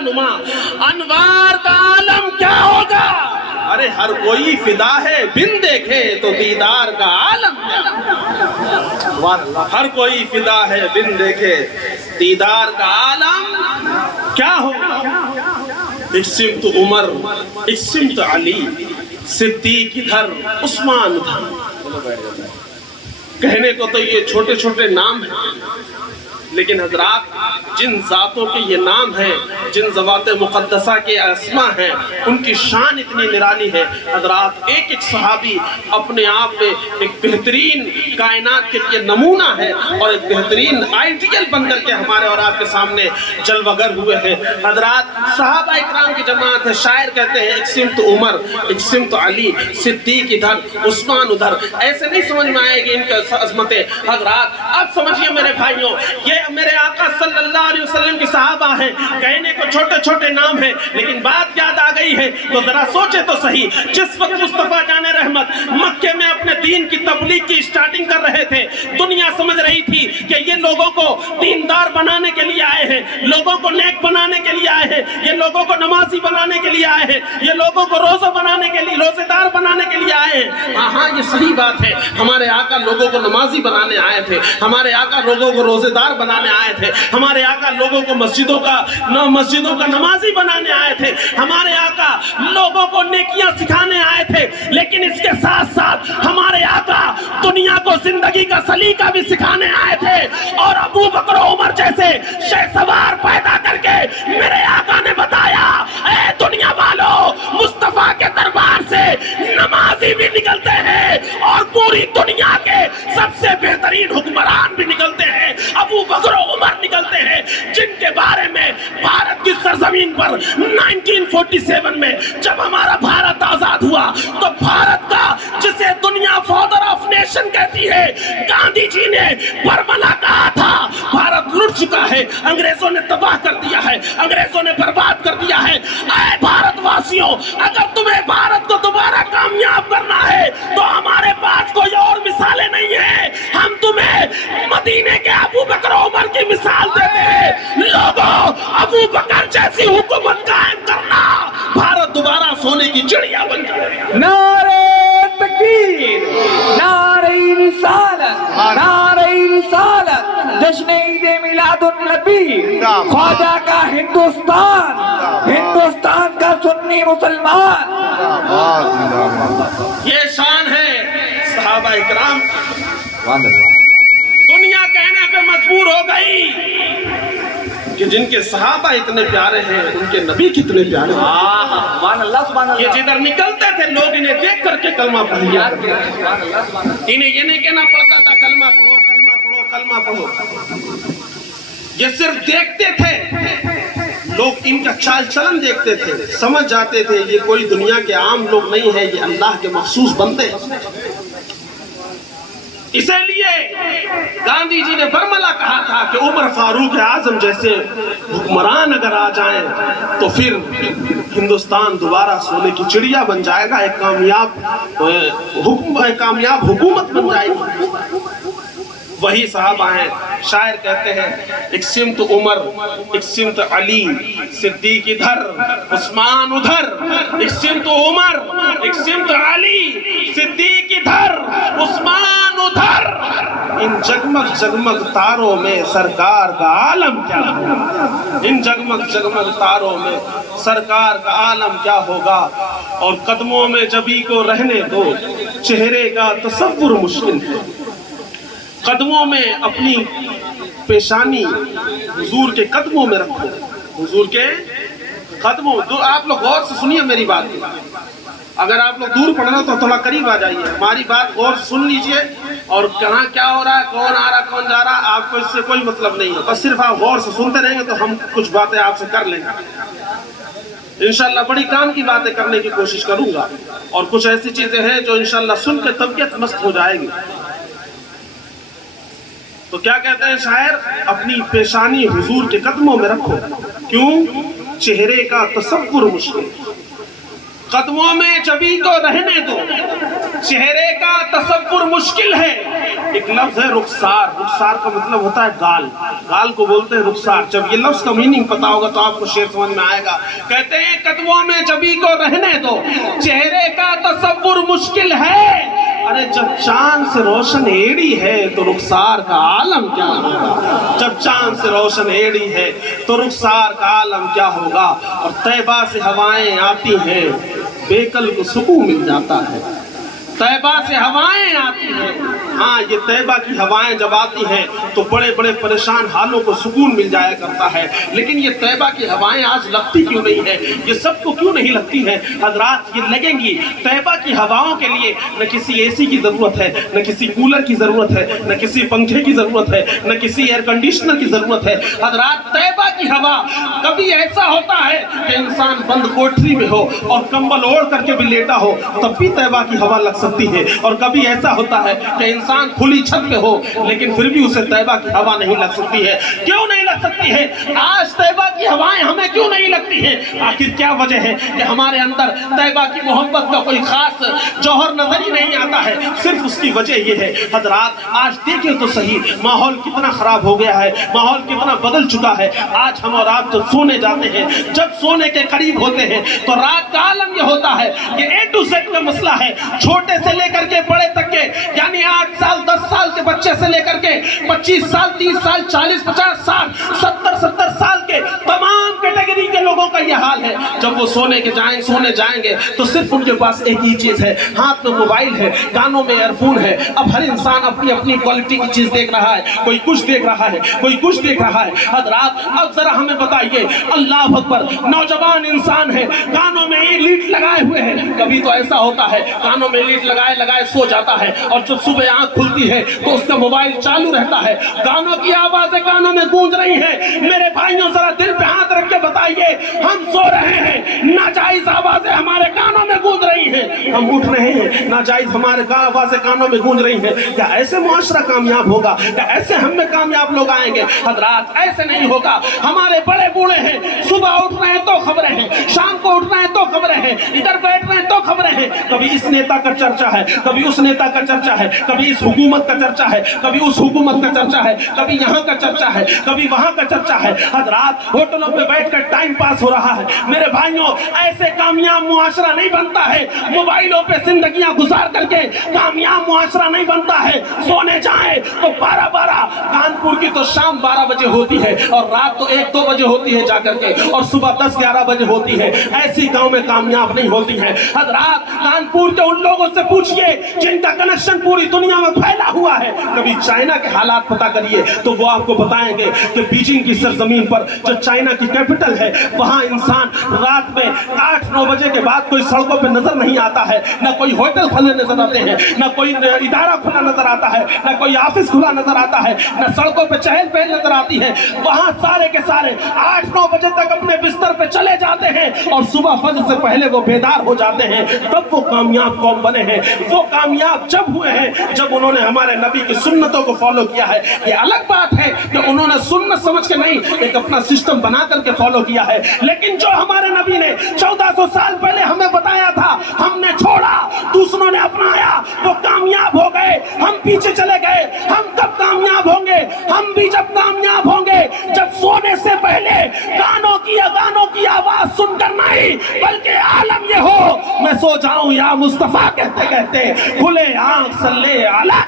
نما، انوار کا عالم کیا ہوگا؟ ارے ہر کوئی فدا ہے بن دیکھے تو دیدار کا عالم کیا ہوگا؟ ہر کوئی فدا ہے بن دیکھے دیدار کا عالم کیا ہوگا؟ ایک سمت عمر، ایک سمت علی، صدیق ادھر، عثمان ادھر۔ کہنے کو تو یہ چھوٹے چھوٹے نام ہیں، لیکن حضرات جن ذاتوں کے یہ نام ہیں، جن ذوات مقدسہ کے اسما ہیں، ان کی شان اتنی نرالی ہے۔ حضرات ایک ایک صحابی اپنے آپ میں ایک بہترین کائنات کے لیے نمونہ ہے اور ایک بہترین آئیڈیل بن کر کے ہمارے اور آپ کے سامنے جلوگر ہوئے ہیں۔ حضرات صحابہ اکرام کی جماعت ہے، شاعر کہتے ہیں ایک سمت عمر، ایک سمت علی، صدیق ادھر، عثمان ادھر۔ ایسے نہیں سمجھ میں آئے گی ان کا عظمتیں۔ حضرات اب سمجھیے میرے بھائیوں، یہ میرے آقا صلی اللہ علیہ وسلم کی صحابہ ہیں، کہنے کو چھوٹے چھوٹے نام ہیں، لیکن بات یاد آ گئی ہے تو ذرا سوچے تو صحیح۔ جس وقت مصطفیٰ جان رحمت مکے میں اپنے دین کی تبلیغ کی سٹارٹنگ کر رہے تھے، دنیا سمجھ رہی تھی کہ یہ لوگوں کو دیندار بنانے کے لیے آئے ہیں، لوگوں کو نیک بنانے کے لیے آئے ہیں، یہ لوگوں کو نمازی بنانے کے لیے آئے ہیں، یہ لوگوں کو روزہ بنانے کے لیے، روزے دار بنانے کے لیے آئے ہیں۔ ہاں یہ صحیح بات ہے، ہمارے آقا لوگوں کو نمازی بنانے آئے تھے، ہمارے آقا لوگوں کو روزے دار بنانے آئے تھے، ہمارے آقا لوگوں کو مسجدوں کا نمازی بنانے آئے تھے، ہمارے آقا لوگوں کو نیکیاں سکھانے آئے تھے، لیکن اس کے ساتھ ساتھ ہمارے آقا دنیا کو زندگی کا سلیقہ بھی سکھانے آئے تھے۔ اور ابو بکر و عمر جیسے شہسوار پیدا کر کے میرے آقا نے بتایا، اے دنیا والو، مصطفیٰ کے دربار سے نمازی بھی نکلتے ہیں اور پوری دنیا کے سب سے بہترین حکمران بھی نکلتے ہیں، ابو بکر و عمر نکلتے ہیں، جن کے بارے میں بھارت کی سرزمین پر 1947 میں جب ہمارا بھارت آزاد ہوا تو بھارت کا جسے دنیا فادر آف نیشن کہتی ہے، گاندھی جی نے برملا کہا تھا بھارت لٹ چکا ہے، انگریزوں نے تباہ کر دیا ہے، انگریزوں نے برباد کر دیا ہے۔ اے بھارت واسیوں، اگر تمہیں بھارت کو دوبارہ کامیاب کرنا ہے تو ہمارے پاس کوئی اور مثالیں نہیں ہیں، ہم تمہیں مدینے کے ابو بکر و عمر کی مثال دیتے ہیں۔ لوگوں، ابو بکر جیسی حکومت قائم کرنا، بھارت دوبارہ سونے کی چڑیا بن جائے۔ نعرہ تکبیر، نعرہ رسالت، نعرہ رسالت، جشن عید میلاد النبی، خواجہ کا ہندوستان، ہندوستان کا سنی مسلمان۔ یہ شان ہے صحابہ اکرام۔ دنیا کہنے پہ مجبور ہو گئی کہ جن کے صحابہ اتنے پیارے ہیں ان کے نبی کتنے پیارے ہیں۔ یہ جدھر نکلتے تھے لوگ انہیں دیکھ کر کے کلمہ پڑھ لیا، انہیں یہ نہیں کہنا پڑتا تھا کلمہ پڑھو کلمہ پڑھو کلمہ پڑھو، یہ صرف دیکھتے تھے، لوگ ان کا چال چلن دیکھتے تھے، سمجھ جاتے تھے یہ کوئی دنیا کے عام لوگ نہیں ہیں، یہ اللہ کے مخصوص بندے ہیں۔ اسی لیے گاندھی جی نے برملا کہا تھا کہ عمر فاروق اعظم جیسے حکمران اگر آ جائیں تو پھر ہندوستان دوبارہ سونے کی چڑیا بن جائے گا، ایک کامیاب حکومت بن جائے گی۔ وہی صحابہ ہیں، شاعر کہتے ہیں ایک سمت عمر، ایک سمت علی، صدیق ادھر، عثمان ادھر، ایک سمت عمر، ایک سمت علی، صدیق ادھر، عثمان ادھر۔ ان جگمگ جگمگ تاروں میں سرکار کا عالم کیا ہوگا؟ ان جگمگ جگمگ تاروں میں سرکار کا عالم کیا ہوگا؟ اور قدموں میں جبھی کو رہنے دو، چہرے کا تصور مشکل ہے۔ قدموں میں اپنی پیشانی حضور کے قدموں میں رکھو، حضور کے قدموں۔ آپ لوگ غور سے سنیے میری بات، اگر آپ لوگ دور پڑھنا تو تھوڑا قریب آ جائیے، ہماری بات غور سے سن لیجئے، اور کہاں کیا ہو رہا ہے، کون آ رہا ہے کون جا رہا ہے، آپ کو اس سے کوئی مطلب نہیں ہے، بس صرف آپ غور سے سنتے رہیں گے تو ہم کچھ باتیں آپ سے کر لیں گے انشاءاللہ۔ بڑی کام کی باتیں کرنے کی کوشش کروں گا، اور کچھ ایسی چیزیں ہیں جو انشاءاللہ سن کے طبیعت مست ہو جائے گی۔ تو کیا کہتے ہیں شاعر؟ اپنی پیشانی حضور کے قدموں میں رکھو، کیوں؟ چہرے کا تصور مشکل، قدموں میں جبھی تو رہنے دو، چہرے کا تصور مشکل ہے، ایک لفظ ہے رخسار. رخسار کا مطلب ہوتا ہے گال. گال کو بولتے ہیں رخسار. جب یہ لفظ کا میننگ پتا ہوگا تو آپ کو شعر سمجھ میں آئے گا. کہتے ہیں قدموں میں جبھی کو رہنے دو, چہرے کا تصور مشکل ہے. ارے جب چاند سے روشن ایڑی ہے تو رخسار کا عالم کیا ہوگا. جب چاند سے روشن ایڑی ہے تو رخسار کا عالم کیا ہوگا. اور طیبہ سے ہوائیں آتی ہیں, بے کل کو سکون مل جاتا ہے. طیبہ سے ہوائیں آتی ہیں. ہاں, یہ طیبہ کی ہوائیں جب آتی ہیں تو بڑے بڑے پریشان حالوں کو سکون مل جایا کرتا ہے. لیکن یہ طیبہ کی ہوائیں آج لگتی کیوں نہیں ہے؟ یہ سب کو کیوں نہیں لگتی ہے حضرات؟ یہ لگیں گی طیبہ کی ہواؤں کے لیے نہ کسی اے سی کی ضرورت ہے, نہ کسی کولر کی ضرورت ہے, نہ کسی پنکھے کی ضرورت ہے, نہ کسی ایئر کنڈیشنر کی ضرورت ہے. حضرات, طیبہ کی ہوا کبھی ایسا ہوتا ہے کہ انسان بند کوٹری میں ہو اور کمبل اوڑھ کر کے بھی لیٹا ہو تب بھی طیبہ کی ہوا لگ سکتی ہے. اور کبھی ایسا ہوتا ہے کہ انسان کھلی چھت پہ ہو لیکن پھر بھی اسے طیبہ کی ہوا نہیں لگ سکتی ہے. کیوں نہیں لگ سکتی ہے؟ آج طیبہ کی ہوائیں ہمیں کیوں نہیں لگتی ہیں؟ آخر کیا وجہ ہے کہ ہمارے اندر طیبہ کی محبت کا کوئی خاص جوہر نظر ہی نہیں آتا ہے؟ صرف اس کی وجہ یہ ہے حضرات, آج دیکھیں تو صحیح ماحول کتنا خراب ہو گیا ہے, ماحول کتنا بدل چکا ہے. آج ہم اور آپ جب سونے جاتے ہیں, جب سونے کے قریب ہوتے ہیں تو رات کا عالم یہ ہوتا ہے کہ اے ٹو زیڈ کا مسئلہ ہے, چھوٹے سے لے کر کے بڑے تک کے, یعنی 8 سال 10 سال کے بچے سے لے کر کے 25 سال 30 سال 40 50 سال 70 سال کے تمام کیٹیگری کے لوگوں کا یہ حال ہے. جب وہ سونے جائیں گے تو صرف ان کے پاس ایک ہی چیز ہے, ہاتھ میں موبائل ہے, کانوں میں ایئر فون ہے. اب ہر انسان اپنی اپنی کوالٹی کی چیز دیکھ رہا ہے, کوئی کچھ دیکھ رہا ہے, کوئی کچھ دیکھ رہا ہے. حضرات, اب ذرا ہمیں بتائیے, اللہ اکبر, نوجوان انسان ہے, کانوں میں لیڈ لگائے ہوئے ہیں. کبھی تو ایسا ہوتا ہے کانوں میں لیڈ لگائے سو جاتا ہے اور جب صبح آنکھ کھلتی ہے تو اس کا موبائل چالو رہتا ہے, گانوں کی آوازیں کانوں میں گونج رہی ہیں. میرے بھائیوں, ذرا دل پہ ہاتھ رکھ کے بتائیے, ہم سو رہے ہیں, ناجائز آوازیں ہمارے کانوں میں گونج رہی ہیں. ہم اٹھ رہے ہیں, ناجائز ہمارے آوازیں کانوں میں گونج رہی ہیں. کیا ایسے معاشرہ کامیاب ہوگا؟ کیا ایسے ہم میں کامیاب لوگ آئیں گے؟ حضرات, ایسے نہیں ہوگا. ہمارے بڑے بوڑھے ہیں, صبح اٹھ رہے ہیں تو خبریں ہیں, شام کو اٹھ رہے ہیں تو خبریں ہیں, ادھر بیٹھ رہے ہیں تو خبریں ہیں. کبھی اس نیتا کا چرچا ہے, کبھی اس نیتا کا چرچا ہے, کبھی اس حکومت کا چرچا ہے, کبھی اس حکومت کا چرچا ہے, کبھی یہاں کا چرچا ہے, کبھی وہاں کا چرچا ہے. حضرات, ہوٹلوں پہ بیٹھ کر ٹائم پاس ہو رہا ہے. میرے بھائیوں, ایسے کامیاب معاشرہ نہیں بنتا ہے. موبائلوں پہ زندگیاں گزار کر کے کامیاب معاشرہ نہیں بنتا ہے. سونے جائیں تو 12 کانپور کی تو شام 12 بجے ہوتی ہے اور رات تو 1-2 بجے ہوتی ہے جا کر کے, اور صبح 10-11 بجے ہوتی ہے. ایسی گاؤں میں کامیاب نہیں ہوتی ہے. حضرات, کانپور کے ان لوگوں سے پوچھئے جن کا کنیکشن پوری دنیا میں پھیلا ہوا ہے, کبھی چائنا کے حالات پتہ کریے تو وہ آپ کو بتائیں گے کہ بیجنگ کی سرزمین پر, جو چائنا کی کیپٹل ہے, وہاں انسان رات میں 8-9 بجے کے بعد کوئی سڑکوں پہ نظر نہیں آتا ہے. نہ کوئی ہوٹل کھلے نظر آتے ہیں, نہ کوئی ادارہ کھلا نظر آتا ہے, نہ کوئی آفس کھلا نظر آتا ہے, نہ سڑکوں پہ چہل پہل نظر آتی ہے. وہاں سارے کے سارے 8-9 بجے تک اپنے بستر پہ چلے جاتے ہیں اور صبح فجر سے پہلے وہ بیدار ہو جاتے ہیں. تب وہ کامیاب قوم بنے ہیں. وہ کامیاب جب ہوئے ہیں جب انہوں نے ہمارے نبی کی سنتوں کو فالو کیا ہے. یہ الگ بات ہے کہ انہوں نے سنت سمجھ کے نہیں, ایک اپنا سسٹم بنا کر کے فالو کیا ہے. لیکن جو ہمارے نبی نے 1400 سال پہلے ہمیں بتایا تھا, ہم نے چھوڑا, دوسروں نے اپنایا, وہ کامیاب ہو گئے, ہم پیچھے چلے گئے. ہم کب کامیاب ہوں گے؟ ہم بھی جب کامیاب ہوں گے جب سونے سے پہلے گانوں کی آواز سن کر نہیں, بلکہ عالم یہ ہو, میں سو جاؤں یا مصطفیٰ کہتے کہتے کھلے آنکھ صلی علیہ.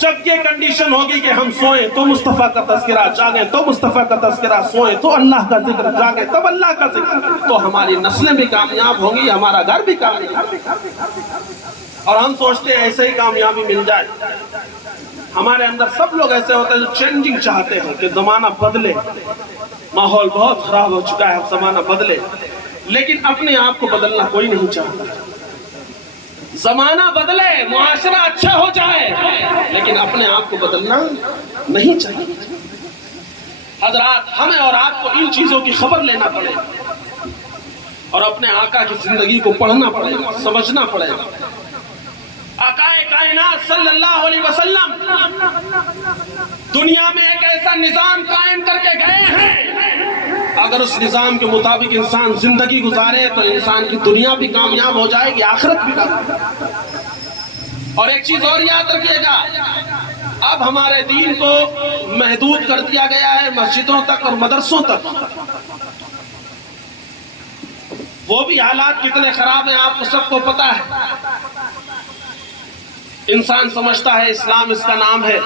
جب یہ کنڈیشن ہوگی کہ ہم سوئیں تو مصطفیٰ کا تذکرہ, جاگیں تو مصطفیٰ کا تذکرہ, سوئیں تو اللہ کا ذکر, جاگیں تب اللہ کا ذکر, تو ہماری نسلیں بھی کامیاب ہوں گی, ہمارا گھر بھی کامیاب. اور ہم سوچتے ہیں ایسے ہی کامیابی مل جائے. ہمارے اندر سب لوگ ایسے ہوتے ہیں جو چینجنگ چاہتے ہیں کہ زمانہ بدلے, ماحول بہت خراب ہو چکا ہے, اب زمانہ بدلے, لیکن اپنے آپ کو بدلنا کوئی نہیں چاہتا. زمانہ بدلے, معاشرہ اچھا ہو جائے, لیکن اپنے آپ کو بدلنا نہیں چاہیے. حضرات, ہمیں اور آپ کو ان چیزوں کی خبر لینا پڑے اور اپنے آقا کی زندگی کو پڑھنا پڑے گا, سمجھنا پڑے گا. آقا کائنات صلی اللہ علیہ وسلم دنیا میں ایک ایسا نظام قائم کر کے گئے ہیں, اگر اس نظام کے مطابق انسان زندگی گزارے تو انسان کی دنیا بھی کامیاب ہو جائے گی, آخرت بھی کامیاب. اور ایک چیز اور یاد رکھیے گا، اب ہمارے دین کو محدود کر دیا گیا ہے مسجدوں تک اور مدرسوں تک. وہ بھی حالات کتنے خراب ہیں آپ کو سب کو پتا ہے. انسان سمجھتا ہے اسلام اس کا نام ہے،